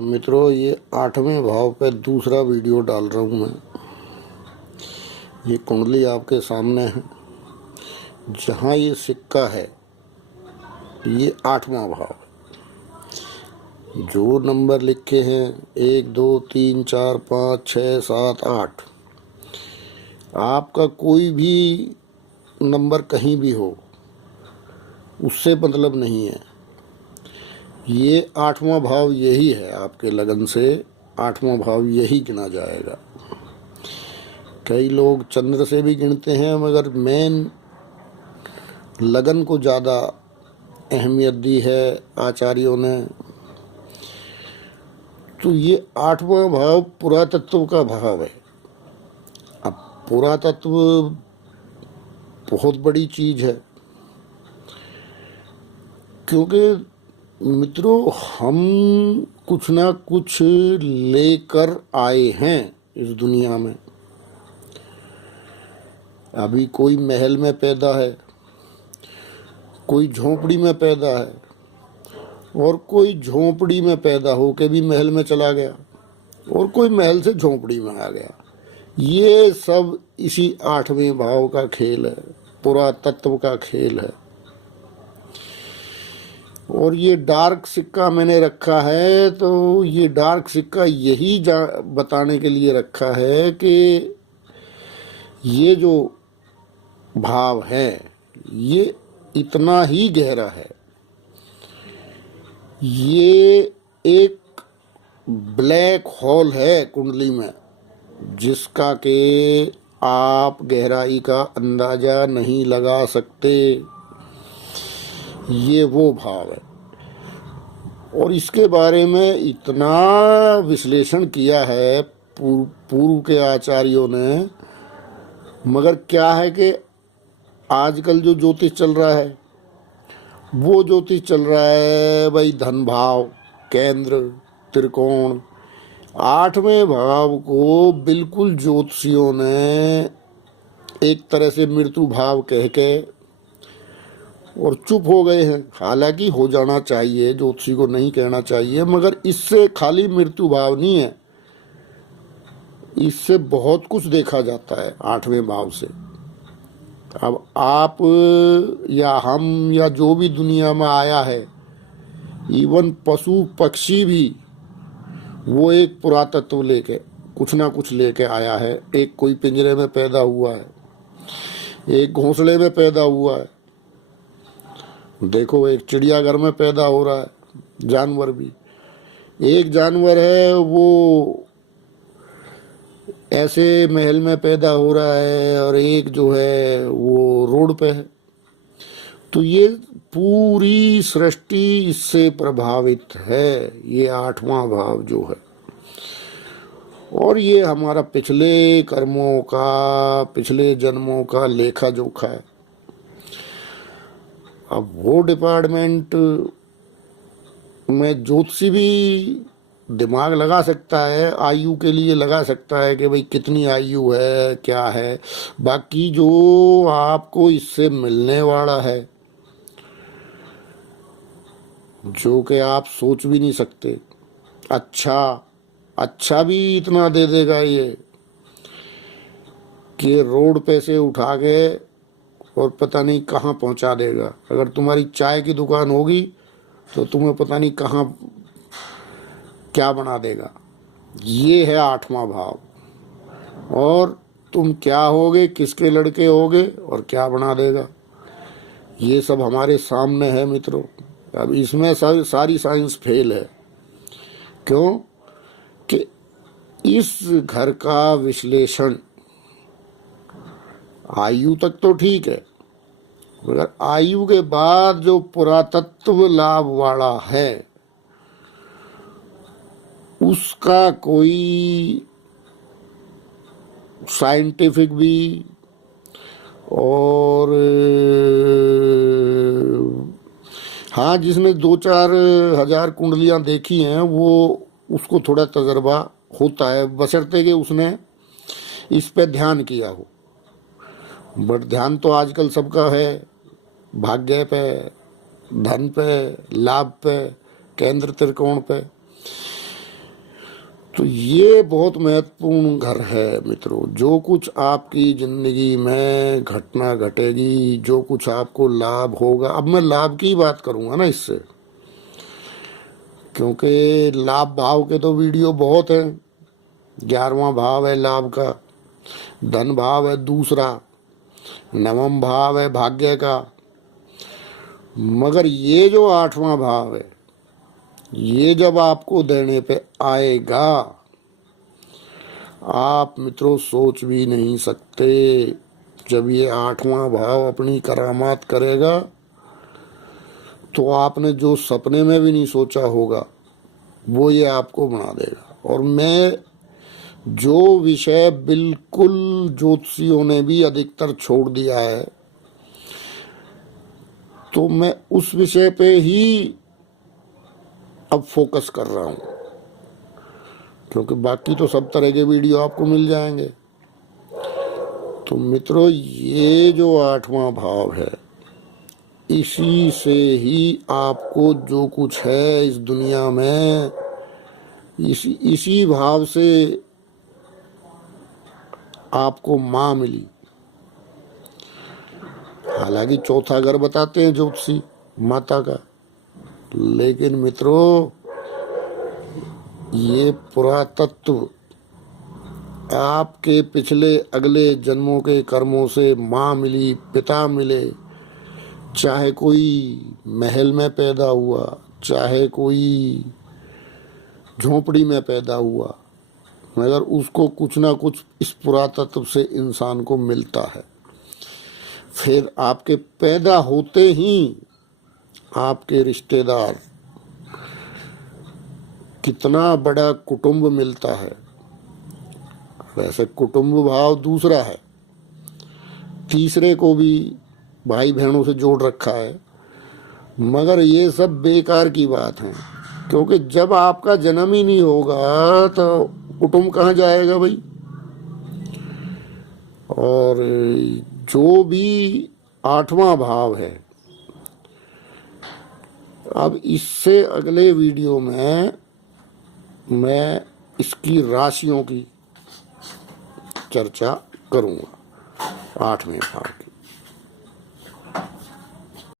मित्रों, ये 8वें भाव पे दूसरा वीडियो डाल रहा हूँ मैं। ये कुंडली आपके सामने है। जहाँ ये सिक्का है ये 8वां भाव है। जो नंबर लिखे हैं 1 2 3 4 5 6 7 8, आपका कोई भी नंबर कहीं भी हो उससे मतलब नहीं है। ये 8वां भाव यही है। आपके लगन से 8वां भाव यही गिना जाएगा। कई लोग चंद्र से भी गिनते हैं, मगर मेन लगन को ज़्यादा अहमियत दी है आचार्यों ने। तो ये 8वां भाव पुरातत्व का भाव है। अब पुरातत्व बहुत बड़ी चीज़ है, क्योंकि मित्रों हम कुछ ना कुछ लेकर आए हैं इस दुनिया में। अभी कोई महल में पैदा है, कोई झोंपड़ी में पैदा है, और कोई झोंपड़ी में पैदा होके भी महल में चला गया, और कोई महल से झोंपड़ी में आ गया। ये सब इसी 8वें भाव का खेल है, पुरातत्व का खेल है। और ये डार्क सिक्का मैंने रखा है, तो ये डार्क सिक्का यही बताने के लिए रखा है कि ये जो भाव है ये इतना ही गहरा है। ये एक ब्लैक होल है कुंडली में, जिसका के आप गहराई का अंदाजा नहीं लगा सकते। ये वो भाव है, और इसके बारे में इतना विश्लेषण किया है पूर्व के आचार्यों ने। मगर क्या है कि आजकल जो ज्योतिष चल रहा है, वो ज्योतिष चल रहा है भाई धन भाव, केंद्र, त्रिकोण। 8वें भाव को बिल्कुल ज्योतिषियों ने एक तरह से मृत्यु भाव कह के और चुप हो गए हैं। हालांकि हो जाना चाहिए, ज्योतिषी को नहीं कहना चाहिए, मगर इससे खाली मृत्यु भाव नहीं है, इससे बहुत कुछ देखा जाता है 8वें भाव से। अब आप या हम या जो भी दुनिया में आया है, इवन पशु पक्षी भी, वो एक पुरातत्व लेके कुछ ना कुछ लेके आया है। एक कोई पिंजरे में पैदा हुआ है, एक घोंसले में पैदा हुआ है। देखो, एक चिड़ियाघर में पैदा हो रहा है जानवर भी। एक जानवर है वो ऐसे महल में पैदा हो रहा है, और एक जो है वो रोड पे है। तो ये पूरी सृष्टि इससे प्रभावित है, ये 8वां भाव जो है। और ये हमारा पिछले कर्मों का, पिछले जन्मों का लेखा जोखा है। अब वो डिपार्टमेंट में ज्योतिषी भी दिमाग लगा सकता है, आयु के लिए लगा सकता है कि भाई कितनी आयु है, क्या है। बाकी जो आपको इससे मिलने वाला है, जो कि आप सोच भी नहीं सकते। अच्छा भी इतना दे देगा ये कि रोड पे से उठा के और पता नहीं कहाँ पहुँचा देगा। अगर तुम्हारी चाय की दुकान होगी तो तुम्हें पता नहीं कहाँ क्या बना देगा। ये है 8वां भाव। और तुम क्या होगे, किसके लड़के होगे, और क्या बना देगा, ये सब हमारे सामने है मित्रों। अब इसमें सारी साइंस फेल है। क्यों कि इस घर का विश्लेषण आयु तक तो ठीक है, मगर आयु के बाद जो पुरातत्व लाभ वाला है, उसका कोई साइंटिफिक भी और हाँ, जिसने 2-4 हजार कुंडलियां देखी हैं वो उसको थोड़ा तजर्बा होता है, बशर्ते कि उसने इस पे ध्यान किया हो। बट ध्यान तो आजकल सबका है भाग्य पे, धन पे, लाभ पे, केंद्र त्रिकोण पे। तो ये बहुत महत्वपूर्ण घर है मित्रों। जो कुछ आपकी जिंदगी में घटना घटेगी, जो कुछ आपको लाभ होगा, अब मैं लाभ की बात करूंगा ना इससे, क्योंकि लाभ भाव के तो वीडियो बहुत हैं। 11वां भाव है लाभ का, धन भाव है दूसरा, 9वां भाव है भाग्य का, मगर ये जो 8वां भाव है, ये जब आपको देने पे आएगा, आप मित्रों सोच भी नहीं सकते। जब ये 8वां भाव अपनी करामात करेगा तो आपने जो सपने में भी नहीं सोचा होगा वो ये आपको बना देगा। और मैं जो विषय बिल्कुल ज्योतिषियों ने भी अधिकतर छोड़ दिया है, तो मैं उस विषय पे ही अब फोकस कर रहा हूँ, क्योंकि बाकी तो सब तरह के वीडियो आपको मिल जाएंगे। तो मित्रों, ये जो 8वां भाव है, इसी से ही आपको जो कुछ है इस दुनिया में, इसी भाव से आपको माँ मिली। हालांकि चौथा घर बताते हैं ज्योतिषी माता का, लेकिन मित्रों ये पुरातत्व आपके पिछले अगले जन्मों के कर्मों से माँ मिली, पिता मिले। चाहे कोई महल में पैदा हुआ, चाहे कोई झोपड़ी में पैदा हुआ, मगर उसको कुछ ना कुछ इस पुरातत्व से इंसान को मिलता है। फिर आपके पैदा होते ही आपके रिश्तेदार, कितना बड़ा कुटुंब मिलता है। वैसे कुटुंब भाव दूसरा है, तीसरे को भी भाई बहनों से जोड़ रखा है, मगर ये सब बेकार की बात है, क्योंकि जब आपका जन्म ही नहीं होगा तो कुटुंब कहाँ जाएगा भाई। और जो भी 8वां भाव है, अब इससे अगले वीडियो में मैं इसकी राशियों की चर्चा करूंगा, 8वें भाव की।